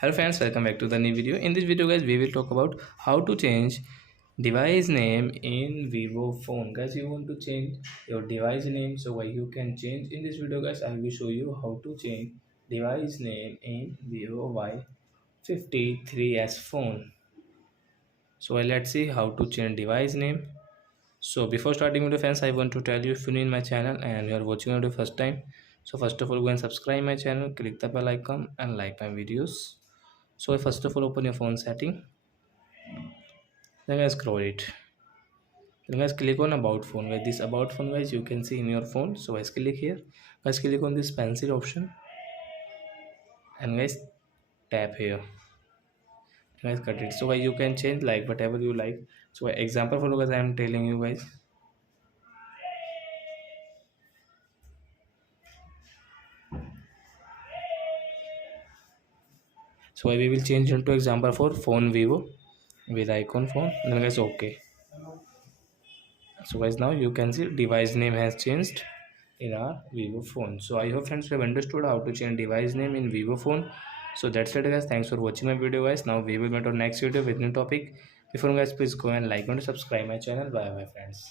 Hello friends, welcome back to the new video. In this video guys, we will talk about how to change device name in Vivo phone. Guys, you want to change your device name, so why you can change. In this video guys, I will show you how to change device name in Vivo Y53s phone. So let's see how to change device name. So before starting video friends, I want to tell you, if you're new in my channel and you are watching it the first time, so first of all go and subscribe my channel, click the bell icon and like my videos. So first of all open your phone setting, then guys scroll it, then guys click on about phone. Guys, this about phone guys you can see in your phone. So guys click here, guys click on this pencil option and guys tap here, guys cut it. So guys you can change like whatever you like. So example for guys I am telling you guys. So we will change into example for phone Vivo with icon phone, then guys okay. So guys now you can see device name has changed in our Vivo phone. So I hope friends you have understood how to change device name in Vivo phone. So that's it guys, thanks for watching my video guys. Now we will meet on next video with new topic. Before guys, please go and like and subscribe my channel. Bye bye friends.